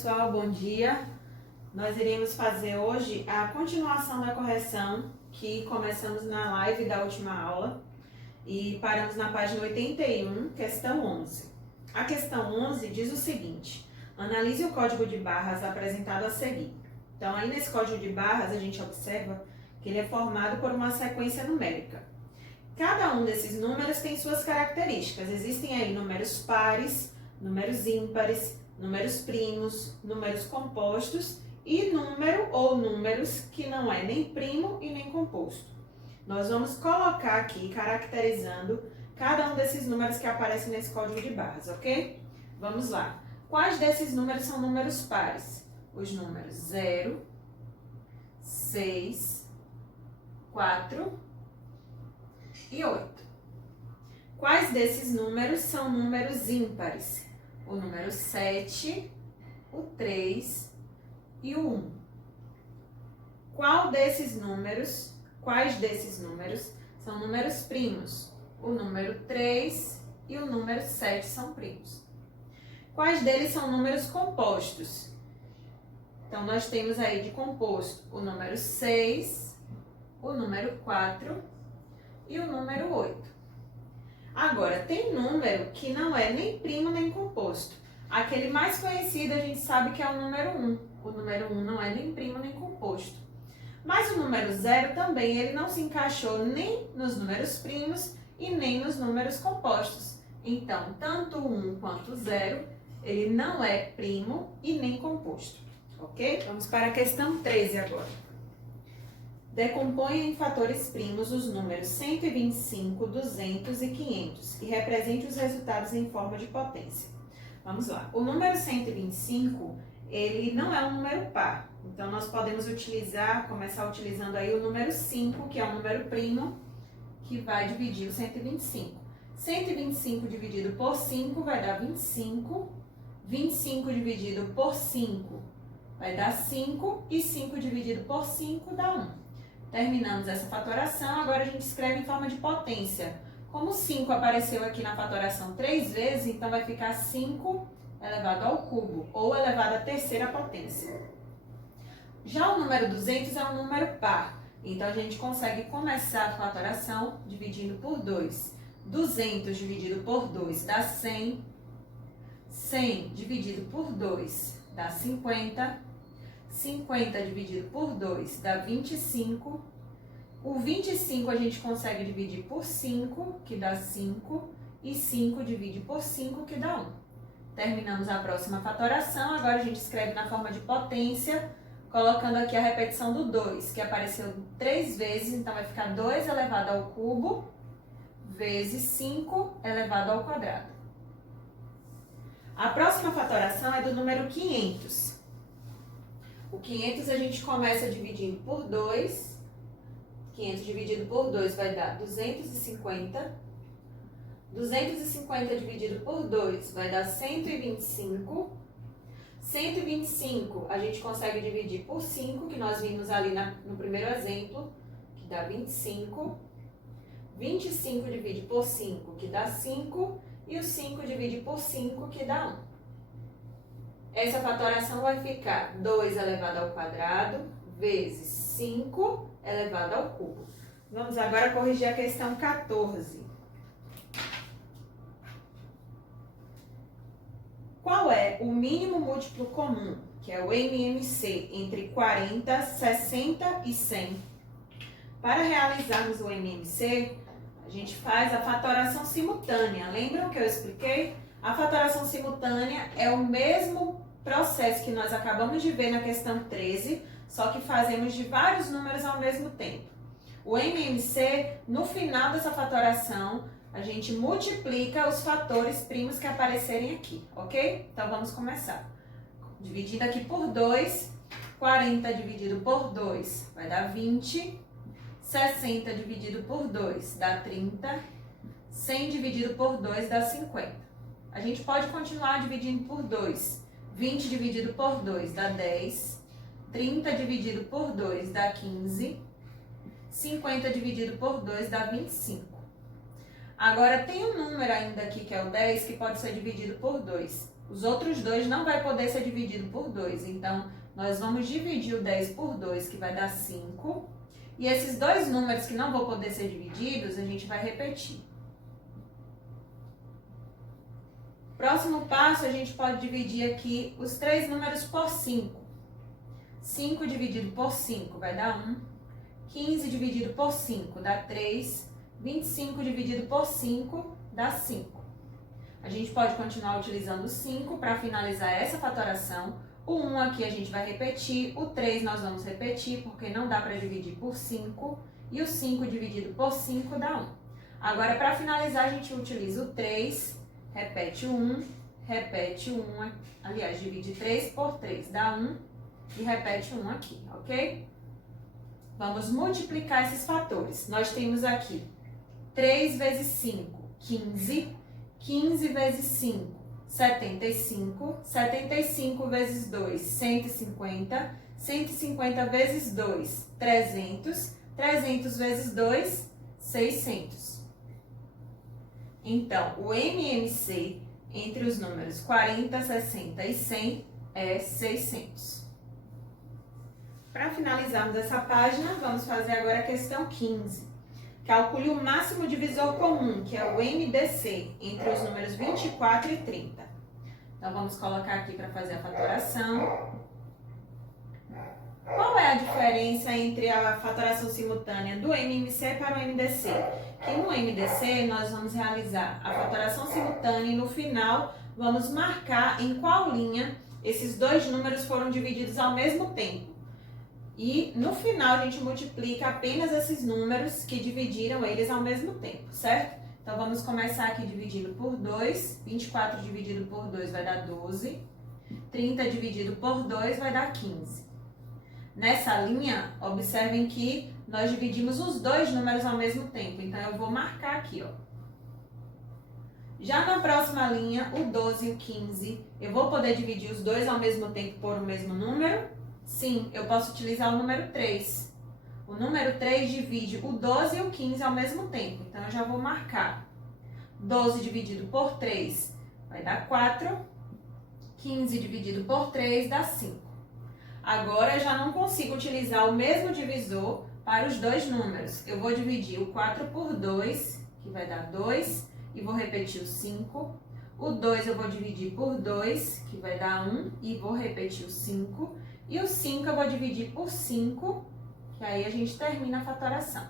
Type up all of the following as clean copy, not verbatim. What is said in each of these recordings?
pessoal, bom dia. Nós iremos fazer hoje a continuação da correção que começamos na live da última aula e paramos na página 81, questão 11. A questão 11 diz o seguinte: analise o código de barras apresentado a seguir. Então, aí nesse código de barras a gente observa que ele é formado por uma sequência numérica. Cada um desses números tem suas características. Existem aí números pares, números ímpares, números primos, números compostos e número ou números que não é nem primo e nem composto. Nós vamos colocar aqui, caracterizando cada um desses números que aparecem nesse código de barras, ok? Vamos lá. Quais desses números são números pares? Os números 0, 6, 4 e 8. Quais desses números são números ímpares? O número 7, o 3 e o 1. Quais desses números são números primos? O número 3 e o número 7 são primos. Quais deles são números compostos? Então, nós temos aí de composto o número 6, o número 4 e o número 8. Agora, tem número que não é nem primo nem composto. Aquele mais conhecido a gente sabe que é o número 1. O número 1 não é nem primo nem composto. Mas o número 0 também, ele não se encaixou nem nos números primos e nem nos números compostos. Então, tanto o 1 quanto o 0, ele não é primo e nem composto. Ok? Vamos para a questão 13 agora. Decomponha em fatores primos os números 125, 200 e 500 e represente os resultados em forma de potência. Vamos lá. O número 125, ele não é um número par. Então, nós podemos começar utilizando aí o número 5, que é um número primo, que vai dividir o 125. 125 dividido por 5 vai dar 25. 25 dividido por 5 vai dar 5. E 5 dividido por 5 dá 1. Terminamos essa fatoração, agora a gente escreve em forma de potência. Como 5 apareceu aqui na fatoração 3 vezes, então vai ficar 5 elevado ao cubo, ou elevado à terceira potência. Já o número 200 é um número par, então a gente consegue começar a fatoração dividindo por 2. 200 dividido por 2 dá 100. 100 dividido por 2 dá 50. 50 dividido por 2 dá 25. O 25 a gente consegue dividir por 5, que dá 5. E 5 divide por 5, que dá 1. Terminamos a próxima fatoração. Agora a gente escreve na forma de potência, colocando aqui a repetição do 2, que apareceu 3 vezes. Então vai ficar 2 elevado ao cubo vezes 5 elevado ao quadrado. A próxima fatoração é do número 500. O 500 a gente começa dividindo por 2. 500 dividido por 2 vai dar 250. 250 dividido por 2 vai dar 125. 125 a gente consegue dividir por 5, que nós vimos ali no primeiro exemplo, que dá 25. 25 divide por 5, que dá 5. E o 5 divide por 5, que dá 1. Essa fatoração vai ficar 2 elevado ao quadrado vezes 5 elevado ao cubo. Vamos agora corrigir a questão 14. Qual é o mínimo múltiplo comum, que é o MMC, entre 40, 60 e 100? Para realizarmos o MMC, a gente faz a fatoração simultânea. Lembram que eu expliquei? A fatoração simultânea é o mesmo processo que nós acabamos de ver na questão 13, só que fazemos de vários números ao mesmo tempo. O MMC, no final dessa fatoração, a gente multiplica os fatores primos que aparecerem aqui, ok? Então, vamos começar. Dividindo aqui por 2, 40 dividido por 2 vai dar 20. 60 dividido por 2 dá 30. 100 dividido por 2 dá 50. A gente pode continuar dividindo por 2. 20 dividido por 2 dá 10. 30 dividido por 2 dá 15. 50 dividido por 2 dá 25. Agora, tem um número ainda aqui, que é o 10, que pode ser dividido por 2. Os outros dois não vai poder ser dividido por 2. Então, nós vamos dividir o 10 por 2, que vai dar 5. E esses dois números que não vão poder ser divididos, a gente vai repetir. Próximo passo, a gente pode dividir aqui os três números por 5. 5 dividido por 5 vai dar 1. 15 dividido por 5 dá 3. 25 dividido por 5 dá 5. A gente pode continuar utilizando o 5 para finalizar essa fatoração. O 1 aqui a gente vai repetir, o 3 nós vamos repetir, porque não dá para dividir por 5. E o 5 dividido por 5 dá 1. Agora, para finalizar, a gente utiliza o 3, repete o 1, repete o 1, aliás, divide 3 por 3, dá 1 e repete o 1 aqui, ok? Vamos multiplicar esses fatores. Nós temos aqui 3 vezes 5, 15. 15 vezes 5, 75. 75 vezes 2, 150. 150 vezes 2, 300. 300 vezes 2, 600. Então, o MMC entre os números 40, 60 e 100 é 600. Para finalizarmos essa página, vamos fazer agora a questão 15. Calcule o máximo divisor comum, que é o MDC, entre os números 24 e 30. Então, vamos colocar aqui para fazer a fatoração. Qual é a diferença entre a fatoração simultânea do MMC para o MDC? Que no MDC nós vamos realizar a fatoração simultânea e no final vamos marcar em qual linha esses dois números foram divididos ao mesmo tempo. E no final a gente multiplica apenas esses números que dividiram eles ao mesmo tempo, certo? Então vamos começar aqui dividido por 2, 24 dividido por 2 vai dar 12, 30 dividido por 2 vai dar 15. Nessa linha, observem que nós dividimos os dois números ao mesmo tempo, então eu vou marcar aqui, ó. Já na próxima linha, o 12 e o 15, eu vou poder dividir os dois ao mesmo tempo por o mesmo número? Sim, eu posso utilizar o número 3. O número 3 divide o 12 e o 15 ao mesmo tempo. Então, eu já vou marcar. 12 dividido por 3 vai dar 4. 15 dividido por 3 dá 5. Agora, eu já não consigo utilizar o mesmo divisor para os dois números. Eu vou dividir o 4 por 2, que vai dar 2, e vou repetir o 5. O 2 eu vou dividir por 2, que vai dar 1, e vou repetir o 5. E o 5 eu vou dividir por 5, que aí a gente termina a fatoração.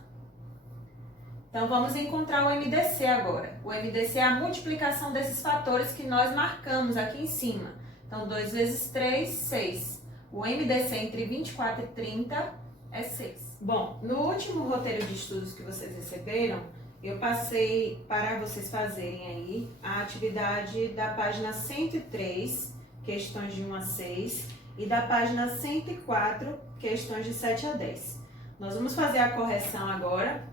Então, vamos encontrar o MDC agora. O MDC é a multiplicação desses fatores que nós marcamos aqui em cima. Então, 2 vezes 3, 6. O MDC entre 24 e 30 é 6. Bom, no último roteiro de estudos que vocês receberam, eu passei para vocês fazerem aí a atividade da página 103, questões de 1 a 6, e da página 104, questões de 7 a 10. Nós vamos fazer a correção agora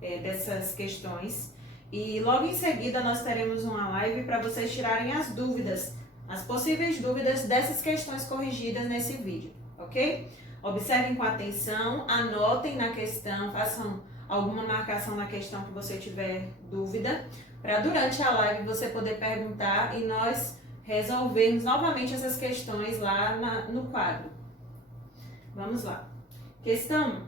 dessas questões e logo em seguida nós teremos uma live para vocês tirarem as dúvidas, as possíveis dúvidas dessas questões corrigidas nesse vídeo, ok? Observem com atenção, anotem na questão, façam alguma marcação na questão que você tiver dúvida, para durante a live você poder perguntar e nós resolvermos novamente essas questões lá no quadro. Vamos lá. Questão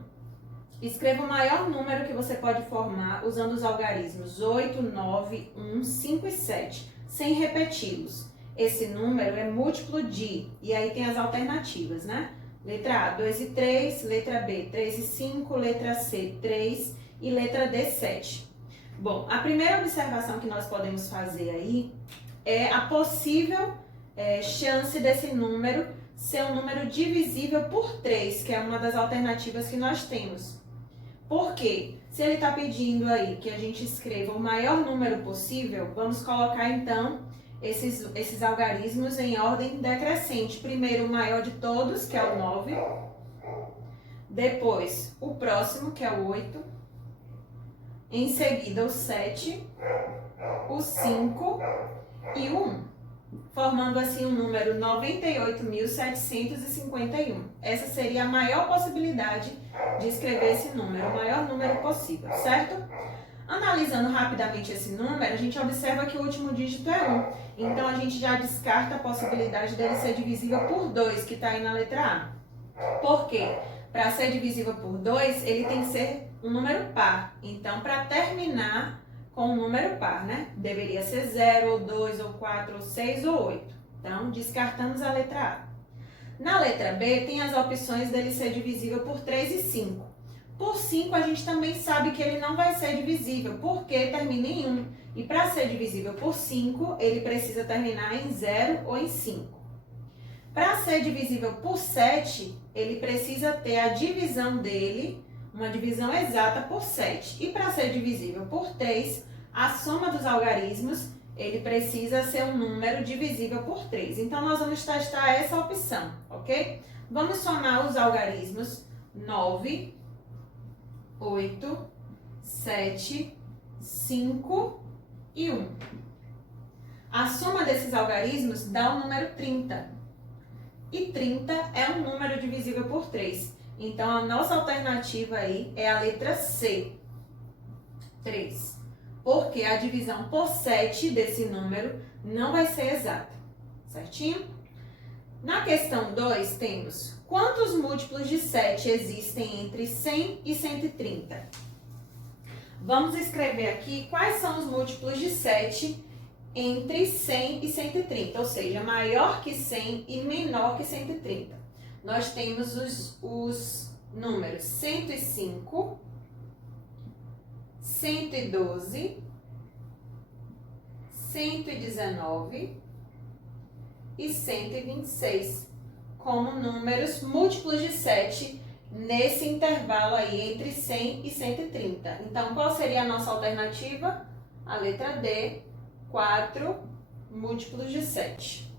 1. Escreva o maior número que você pode formar usando os algarismos 8, 9, 1, 5 e 7, sem repeti-los. Esse número é múltiplo de, e aí tem as alternativas, né? Letra A, 2 e 3, letra B, 3 e 5, letra C, 3 e letra D, 7. Bom, a primeira observação que nós podemos fazer aí é a possível chance desse número ser um número divisível por 3, que é uma das alternativas que nós temos. Por quê? Se ele está pedindo aí que a gente escreva o maior número possível, vamos colocar então esses algarismos em ordem decrescente. Primeiro o maior de todos, que é o 9. Depois o próximo, que é o 8. Em seguida o 7, o 5 e o 1, formando assim o número 98.751. Essa seria a maior possibilidade de escrever esse número, o maior número possível, certo? Analisando rapidamente esse número, a gente observa que o último dígito é 1. Então, a gente já descarta a possibilidade dele ser divisível por 2, que está aí na letra A. Por quê? Para ser divisível por 2, ele tem que ser um número par. Então, para terminar com um número par, né? Deveria ser 0, ou 2, ou 4, ou 6, ou 8. Então, descartamos a letra A. Na letra B, tem as opções dele ser divisível por 3 e 5. Por 5, a gente também sabe que ele não vai ser divisível, porque termina em 1. E para ser divisível por 5, ele precisa terminar em 0 ou em 5. Para ser divisível por 7, ele precisa ter a divisão dele, uma divisão exata por 7. E para ser divisível por 3, a soma dos algarismos, ele precisa ser um número divisível por 3. Então, nós vamos testar essa opção, ok? Vamos somar os algarismos 9, 8, 7, 5 e 1. A soma desses algarismos dá o número 30. E 30 é um número divisível por 3. Então, a nossa alternativa aí é a letra C, 3. Porque a divisão por 7 desse número não vai ser exata. Certinho? Na questão 2, temos quantos múltiplos de 7 existem entre 100 e 130? Vamos escrever aqui quais são os múltiplos de 7 entre 100 e 130, ou seja, maior que 100 e menor que 130. Nós temos os números 105, 112, 119 e 126 como números múltiplos de 7 nesse intervalo aí entre 100 e 130. Então, qual seria a nossa alternativa? A letra D, 4 múltiplos de 7.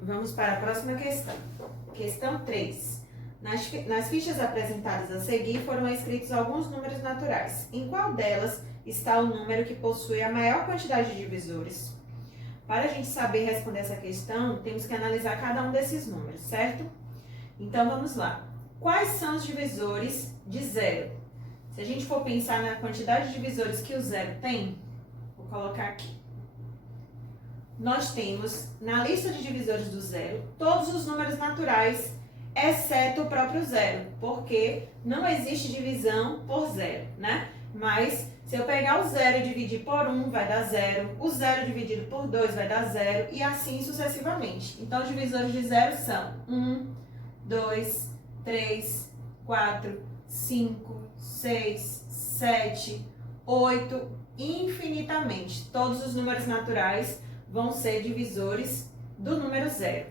Vamos para a próxima questão. Questão 3. Nas fichas apresentadas a seguir foram escritos alguns números naturais. Em qual delas está o número que possui a maior quantidade de divisores? Para a gente saber responder essa questão, temos que analisar cada um desses números, certo? Então, vamos lá. Quais são os divisores de 0? Se a gente for pensar na quantidade de divisores que o 0 tem, vou colocar aqui. Nós temos, na lista de divisores do 0, todos os números naturais, exceto o próprio 0, porque não existe divisão por 0, né? Mas, se eu pegar o 0 e dividir por 1, vai dar 0. O 0 dividido por 2 vai dar 0 e assim sucessivamente. Então, os divisores de 0 são 1, 2, 3, 4, 5, 6, 7, 8, infinitamente. Todos os números naturais vão ser divisores do número 0.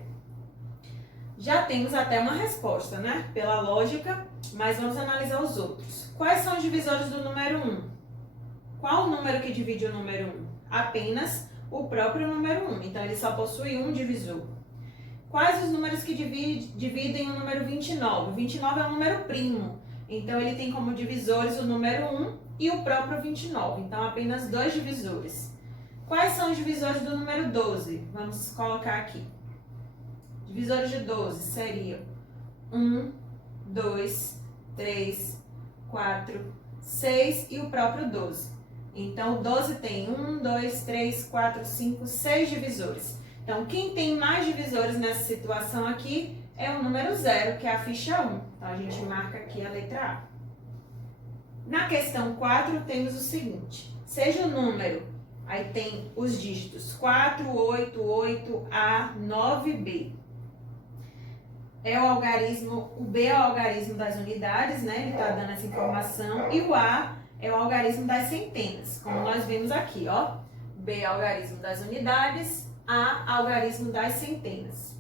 Já temos até uma resposta, né? Pela lógica, mas vamos analisar os outros. Quais são os divisores do número 1? Qual o número que divide o número 1? Apenas o próprio número 1. Então, ele só possui um divisor. Quais os números que dividem o número 29? O 29 é um número primo. Então, ele tem como divisores o número 1 e o próprio 29. Então, apenas dois divisores. Quais são os divisores do número 12? Vamos colocar aqui. Divisores de 12 seriam 1, 2, 3, 4, 6 e o próprio 12. Então, o 12 tem 1, 2, 3, 4, 5, 6 divisores. Então, quem tem mais divisores nessa situação aqui é o número 0, que é a ficha 1. Então, a gente marca aqui a letra A. Na questão 4, temos o seguinte. Seja o número, aí tem os dígitos 4, 8, 8A, 9B. É o algarismo, o B é o algarismo das unidades, né? Ele está dando essa informação. E o A é o algarismo das centenas, como nós vemos aqui, ó. B é o algarismo das unidades, A algarismo das centenas.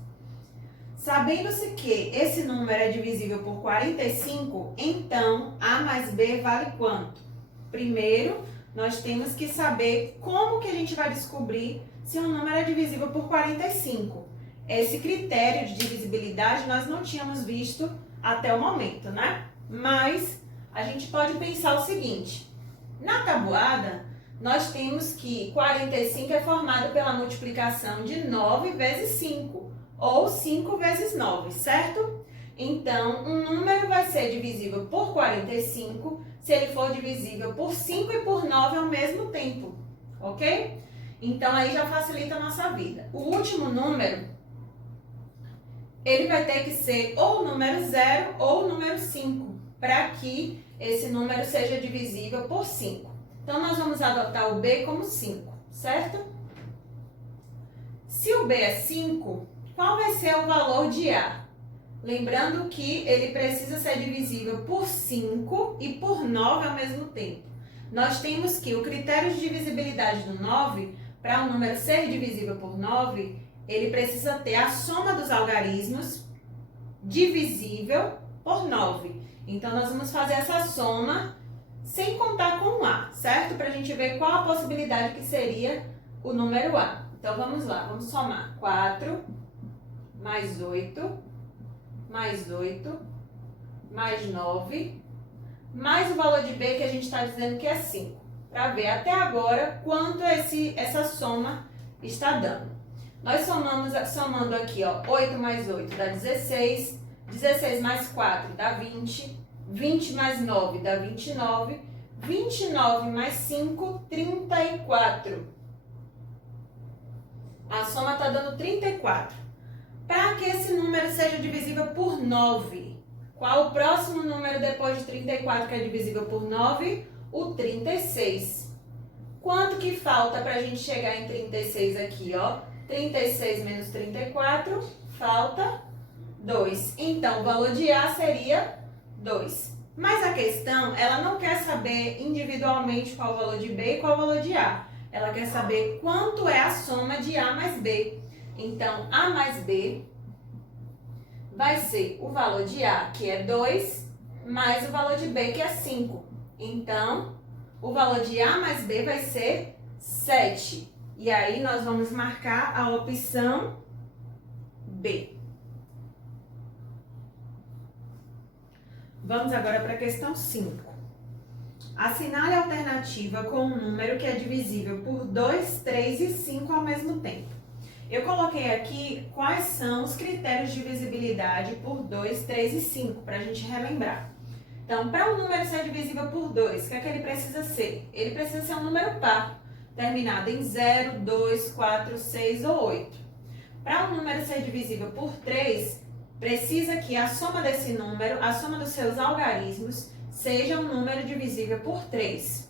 Sabendo-se que esse número é divisível por 45, então A mais B vale quanto? Primeiro, nós temos que saber como que a gente vai descobrir se um número é divisível por 45. Esse critério de divisibilidade nós não tínhamos visto até o momento, né? Mas a gente pode pensar o seguinte. Na tabuada, nós temos que 45 é formado pela multiplicação de 9 vezes 5, ou 5 vezes 9, certo? Então, um número vai ser divisível por 45 se ele for divisível por 5 e por 9 ao mesmo tempo, ok? Então, aí já facilita a nossa vida. O último número, ele vai ter que ser ou o número 0 ou o número 5, para que esse número seja divisível por 5. Então, nós vamos adotar o B como 5, certo? Se o B é 5, qual vai ser o valor de A? Lembrando que ele precisa ser divisível por 5 e por 9 ao mesmo tempo. Nós temos que o critério de divisibilidade do 9, para um número ser divisível por 9, ele precisa ter a soma dos algarismos divisível por 9. Então, nós vamos fazer essa soma sem contar com o A, certo? Para a gente ver qual a possibilidade que seria o número A. Então, vamos lá, vamos somar 4 mais 8, mais 8, mais 9, mais o valor de B que a gente está dizendo que é 5. Para ver até agora quanto essa soma está dando. Nós somando aqui, ó, 8 mais 8 dá 16, 16 mais 4 dá 20, 20 mais 9 dá 29, 29 mais 5, 34. A soma está dando 34. Para que esse número seja divisível por 9, qual o próximo número depois de 34 que é divisível por 9? O 36. Quanto que falta para a gente chegar em 36 aqui, ó? 36 menos 34, falta 2. Então, o valor de A seria 2. Mas a questão, ela não quer saber individualmente qual o valor de B e qual o valor de A. Ela quer saber quanto é a soma de A mais B. Então, A mais B vai ser o valor de A, que é 2, mais o valor de B, que é 5. Então, o valor de A mais B vai ser 7. E aí, nós vamos marcar a opção B. Vamos agora para a questão 5. Assinale a alternativa com um número que é divisível por 2, 3 e 5 ao mesmo tempo. Eu coloquei aqui quais são os critérios de divisibilidade por 2, 3 e 5, para a gente relembrar. Então, para um número ser divisível por 2, o que é que ele precisa ser? Ele precisa ser um número par, terminado em 0, 2, 4, 6 ou 8. Para um número ser divisível por 3, precisa que a soma desse número, a soma dos seus algarismos, seja um número divisível por 3.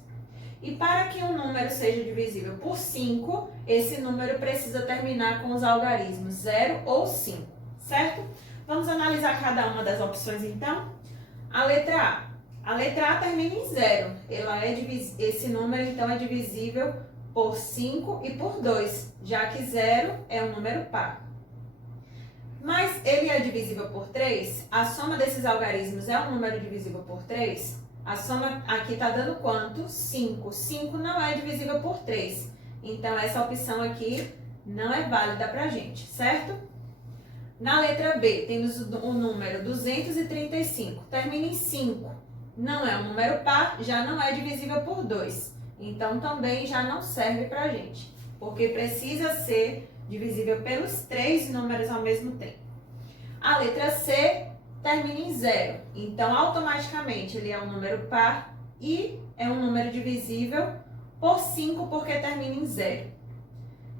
E para que um número seja divisível por 5, esse número precisa terminar com os algarismos 0 ou 5, certo? Vamos analisar cada uma das opções então? A letra A. A letra A termina em 0. Esse número então é divisível por 5 e por 2, já que 0 é um número par. Mas ele é divisível por 3? A soma desses algarismos é um número divisível por 3? A soma aqui está dando quanto? 5. 5 não é divisível por 3. Então, essa opção aqui não é válida para a gente, certo? Na letra B, temos o número 235. Termina em 5. Não é um número par, já não é divisível por 2. Então, também já não serve para a gente, porque precisa ser divisível pelos 3 números ao mesmo tempo. A letra C termina em 0. Então, automaticamente, ele é um número par e é um número divisível por 5, porque termina em 0.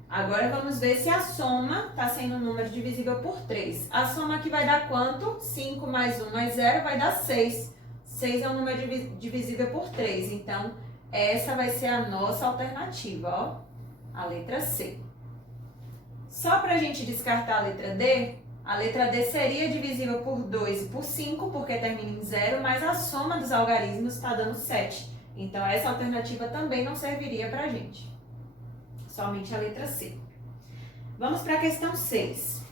Agora, vamos ver se a soma está sendo um número divisível por 3. A soma aqui vai dar quanto? 5 mais 1 mais 0 vai dar 6. 6 é um número divisível por 3. Então, essa vai ser a nossa alternativa, ó, a letra C. Só para a gente descartar a letra D seria divisível por 2 e por 5, porque termina em 0, mas a soma dos algarismos está dando 7. Então, essa alternativa também não serviria para a gente. Somente a letra C. Vamos para a questão 6.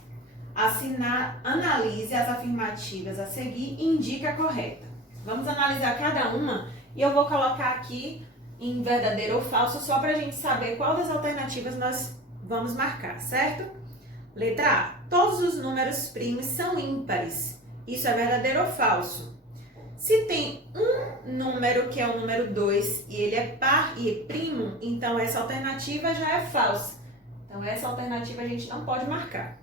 Analise as afirmativas a seguir e indique a correta. Vamos analisar cada uma e eu vou colocar aqui em verdadeiro ou falso, só para a gente saber qual das alternativas nós vamos marcar, certo? Letra A. Todos os números primos são ímpares. Isso é verdadeiro ou falso? Se tem um número que é o número 2 e ele é par e é primo, então essa alternativa já é falsa. Então essa alternativa a gente não pode marcar.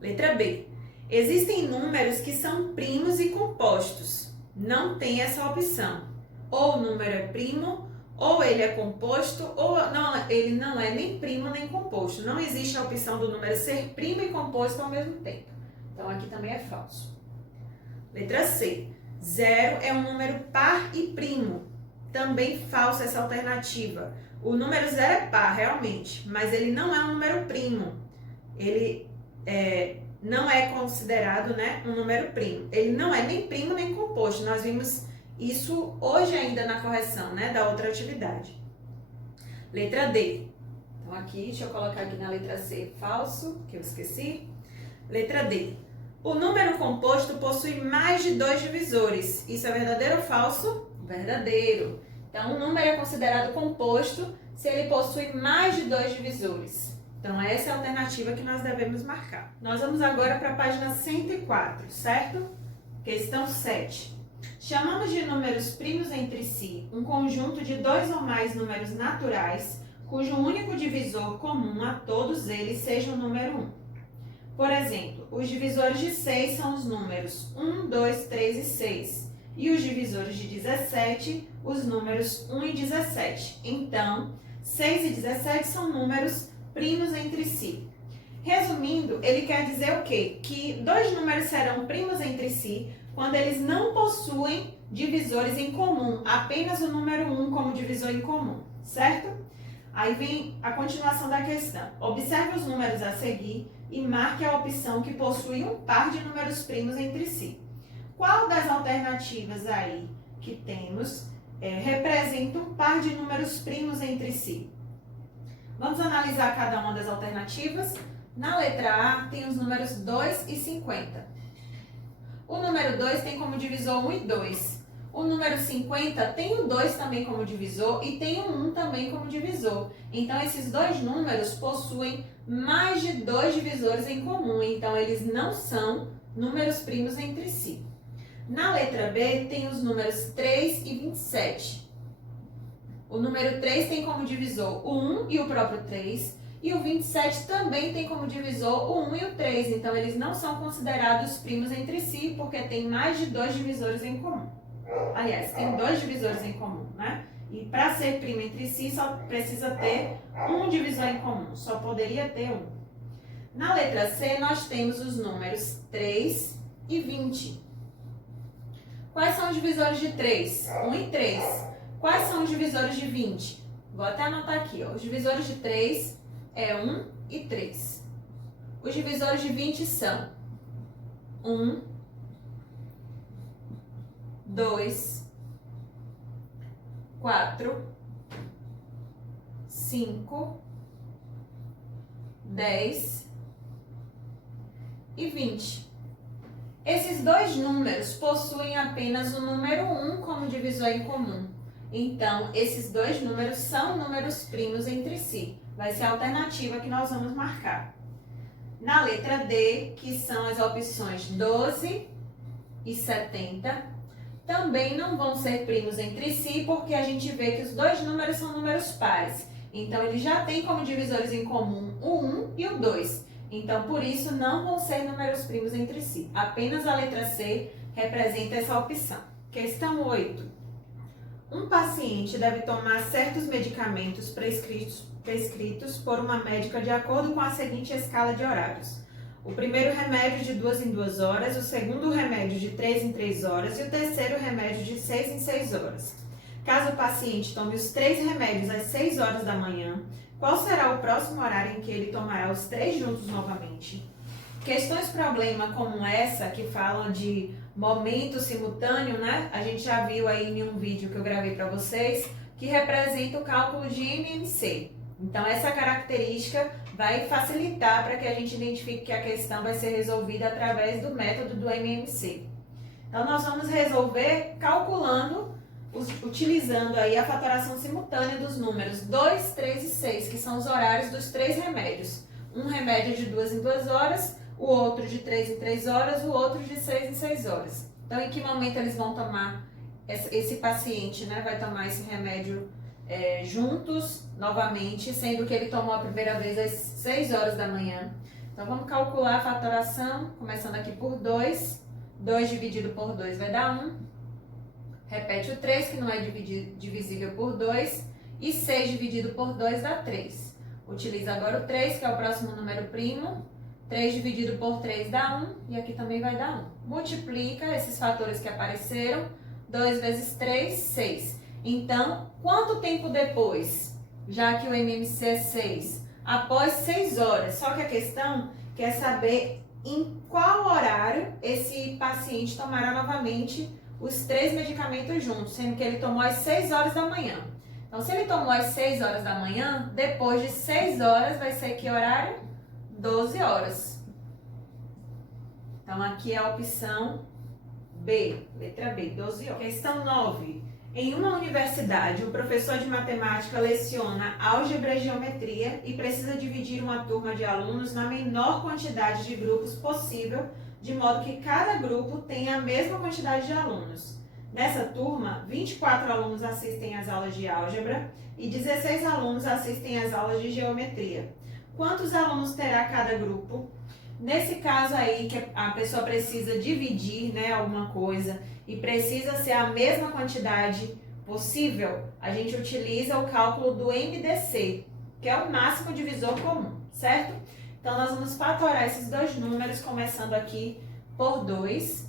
Letra B. Existem números que são primos e compostos. Não tem essa opção. Ou o número é primo, ou ele é composto, ou não, ele não é nem primo nem composto. Não existe a opção do número ser primo e composto ao mesmo tempo. Então, aqui também é falso. Letra C. 0 é um número par e primo. Também falsa essa alternativa. O número 0 é par, realmente, mas ele não é um número primo. Ele não é considerado, né, um número primo. Ele não é nem primo nem composto. Nós vimos isso hoje ainda na correção, né, da outra atividade. Letra D. Então aqui, deixa eu colocar aqui na letra C, falso, que eu esqueci. Letra D. O número composto possui mais de 2 divisores. Isso é verdadeiro ou falso? Verdadeiro. Então, um número é considerado composto se ele possui mais de 2 divisores. Então, essa é a alternativa que nós devemos marcar. Nós vamos agora para a página 104, certo? Questão 7. Chamamos de números primos entre si um conjunto de 2 ou mais números naturais, cujo único divisor comum a todos eles seja o número 1. Por exemplo, os divisores de 6 são os números 1, 2, 3 e 6. E os divisores de 17, os números 1 e 17. Então, 6 e 17 são números primos entre si. Resumindo, ele quer dizer o quê? Que 2 números serão primos entre si quando eles não possuem divisores em comum, apenas o número 1 como divisor em comum, certo? Aí vem a continuação da questão. Observe os números a seguir e marque a opção que possui um par de números primos entre si. Qual das alternativas aí que temos representa um par de números primos entre si? Vamos analisar cada uma das alternativas. Na letra A tem os números 2 e 50. O número 2 tem como divisor 1 e 2. O número 50 tem o 2 também como divisor e tem o 1 também como divisor. Então, esses dois números possuem mais de 2 divisores em comum. Então, eles não são números primos entre si. Na letra B, tem os números 3 e 27. O número 3 tem como divisor o 1 e o próprio 3. E o 27 também tem como divisor o 1 e o 3. Então, eles não são considerados primos entre si, porque tem mais de 2 divisores em comum. Aliás, tem 2 divisores em comum, né? E para ser primo entre si, só precisa ter um divisor em comum. Só poderia ter um. Na letra C, nós temos os números 3 e 20. Quais são os divisores de 3? 1 e 3. Quais são os divisores de 20? Vou até anotar aqui, ó. Os divisores de 3 é 1 e 3. Os divisores de 20 são 1, 2, 4, 5, 10 e 20. Esses dois números possuem apenas o número 1 como divisor em comum. Então, esses dois números são números primos entre si. Vai ser a alternativa que nós vamos marcar. Na letra D, que são as opções 12 e 70, também não vão ser primos entre si, porque a gente vê que os dois números são números pares. Então, eles já têm como divisores em comum o 1 e o 2. Então, por isso, não vão ser números primos entre si. Apenas a letra C representa essa opção. Questão 8. Um paciente deve tomar certos medicamentos prescritos por uma médica de acordo com a seguinte escala de horários. O primeiro remédio de 2 em 2 horas, o segundo remédio de 3 em 3 horas e o terceiro remédio de 6 em 6 horas. Caso o paciente tome os 3 remédios às 6 horas da manhã, qual será o próximo horário em que ele tomará os 3 juntos novamente? Questões problema como essa, que falam de momento simultâneo, né? A gente já viu aí em um vídeo que eu gravei para vocês, que representa o cálculo de MMC. Então, essa característica vai facilitar para que a gente identifique que a questão vai ser resolvida através do método do MMC. Então, nós vamos resolver calculando, utilizando aí a fatoração simultânea dos números 2, 3 e 6, que são os horários dos 3 remédios. Um remédio de 2 em 2 horas, o outro de 3 em 3 horas, o outro de 6 em 6 horas. Então, em que momento eles vão tomar, esse paciente, né, vai tomar esse remédio juntos, novamente, sendo que ele tomou a primeira vez às 6 horas da manhã. Então, Então, vamos calcular a fatoração, começando aqui por 2. 2 dividido por 2 vai dar 1. Repete o 3, que não é divisível por 2. E 6 dividido por 2 dá 3. Utiliza agora o 3, que é o próximo número primo. 3 dividido por 3 dá 1. E aqui também vai dar 1. Multiplica esses fatores que apareceram. 2 vezes 3, 6. Então, quanto tempo depois? Já que o MMC é 6. Após 6 horas. Só que a questão quer saber em qual horário esse paciente tomará novamente os 3 medicamentos juntos, sendo que ele tomou às 6 horas da manhã. Então, se ele tomou às 6 horas da manhã, depois de 6 horas vai ser que horário? 12 horas. Então, aqui é a opção B, letra B, 12 horas. Questão 9. Em uma universidade, o professor de matemática leciona álgebra e geometria e precisa dividir uma turma de alunos na menor quantidade de grupos possível, de modo que cada grupo tenha a mesma quantidade de alunos. Nessa turma, 24 alunos assistem às aulas de álgebra e 16 alunos assistem às aulas de geometria. Quantos alunos terá cada grupo? Nesse caso aí, que a pessoa precisa dividir, né, alguma coisa e precisa ser a mesma quantidade possível, a gente utiliza o cálculo do MDC, que é o máximo divisor comum, certo? Então, nós vamos fatorar esses dois números, começando aqui por 2.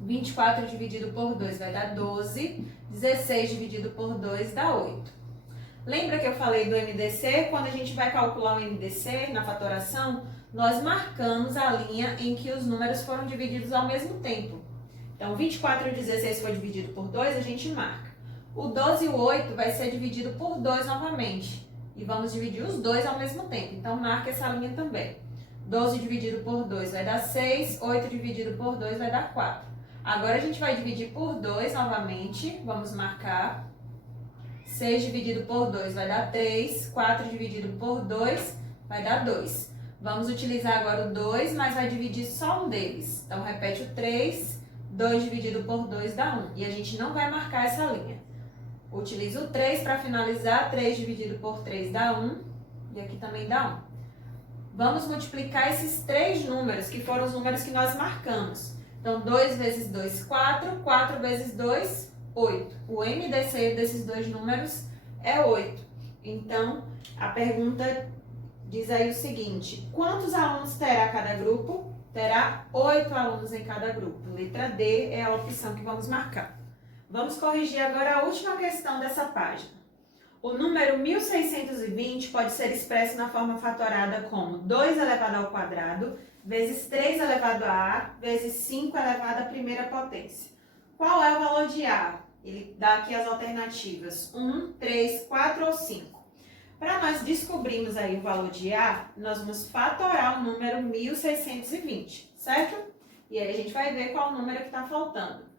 24 dividido por 2 vai dar 12. 16 dividido por 2 dá 8. Lembra que eu falei do MDC? Quando a gente vai calcular o MDC na fatoração, nós marcamos a linha em que os números foram divididos ao mesmo tempo. Então, 24 e 16 foi dividido por 2, a gente marca. O 12 e o 8 vai ser dividido por 2 novamente. E vamos dividir os dois ao mesmo tempo. Então, marca essa linha também. 12 dividido por 2 vai dar 6. 8 dividido por 2 vai dar 4. Agora, a gente vai dividir por 2 novamente. Vamos marcar. 6 dividido por 2 vai dar 3. 4 dividido por 2 vai dar 2. Vamos utilizar agora o 2, mas vai dividir só um deles. Então, repete o 3. 2 dividido por 2 dá 1. E a gente não vai marcar essa linha. Utiliza o 3 para finalizar. 3 dividido por 3 dá 1. E aqui também dá 1. Vamos multiplicar esses 3 números, que foram os números que nós marcamos. Então, 2 vezes 2, 4. 4 vezes 2, 8. O MDC desses dois números é 8. Então, a pergunta diz aí o seguinte: quantos alunos terá cada grupo? Terá 8 alunos em cada grupo. Letra D é a opção que vamos marcar. Vamos corrigir agora a última questão dessa página. O número 1620 pode ser expresso na forma fatorada como 2 elevado ao quadrado vezes 3 elevado a A vezes 5 elevado à primeira potência. Qual é o valor de A? Ele dá aqui as alternativas 1, 3, 4 ou 5. Para nós descobrirmos aí o valor de A, nós vamos fatorar o número 1620, certo? E aí a gente vai ver qual o número que está faltando.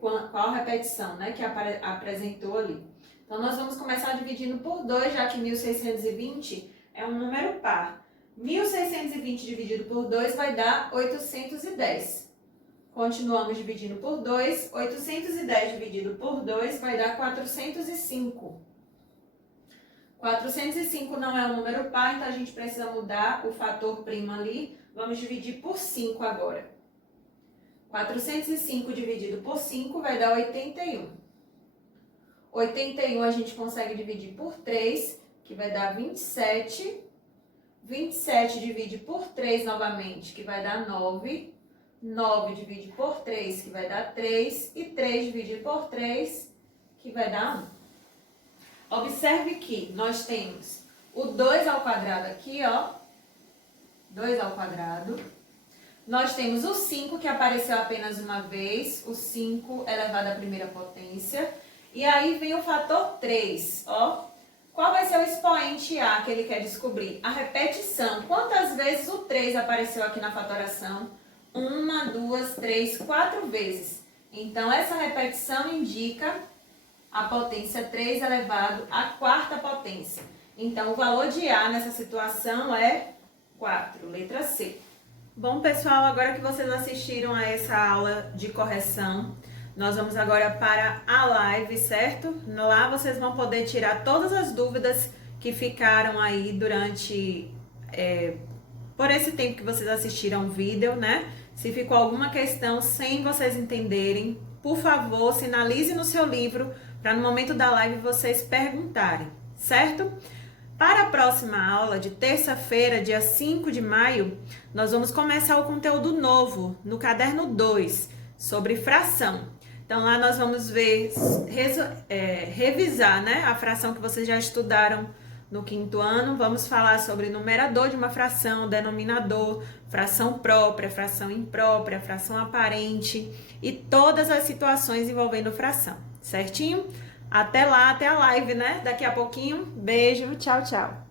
Qual repetição, né, que apresentou ali. Então, nós vamos começar dividindo por 2, já que 1620 é um número par. 1620 dividido por 2 vai dar 810. Continuamos dividindo por 2. 810 dividido por 2 vai dar 405. 405 não é um número par, então a gente precisa mudar o fator primo ali. Vamos dividir por 5 agora. 405 dividido por 5 vai dar 81. 81 a gente consegue dividir por 3, que vai dar 27. 27 divide por 3 novamente, que vai dar 9. 9 divide por 3, que vai dar 3. E 3 divide por 3, que vai dar 1. Observe que nós temos o 2 ao quadrado aqui, ó. 2 ao quadrado. Nós temos o 5, que apareceu apenas uma vez. O 5 elevado à primeira potência. E aí vem o fator 3, ó. Qual vai ser o expoente A que ele quer descobrir? A repetição. Quantas vezes o 3 apareceu aqui na fatoração? 1, 2, 3, 4 vezes. Então, essa repetição indica a potência 3 elevado à quarta potência. Então, o valor de A nessa situação é 4, letra C. Bom, pessoal, agora que vocês assistiram a essa aula de correção, nós vamos agora para a live, certo? Lá vocês vão poder tirar todas as dúvidas que ficaram aí durante por esse tempo que vocês assistiram o vídeo, né? Se ficou alguma questão sem vocês entenderem, por favor, sinalize no seu livro para no momento da live vocês perguntarem, certo? Para a próxima aula de terça-feira, dia 5 de maio, nós vamos começar o conteúdo novo no caderno 2, sobre fração. Então lá nós vamos ver, revisar, né, a fração que vocês já estudaram no quinto ano. Vamos falar sobre numerador de uma fração, denominador, fração própria, fração imprópria, fração aparente e todas as situações envolvendo fração, certinho? Até lá, até a live, né? Daqui a pouquinho. Beijo, tchau, tchau.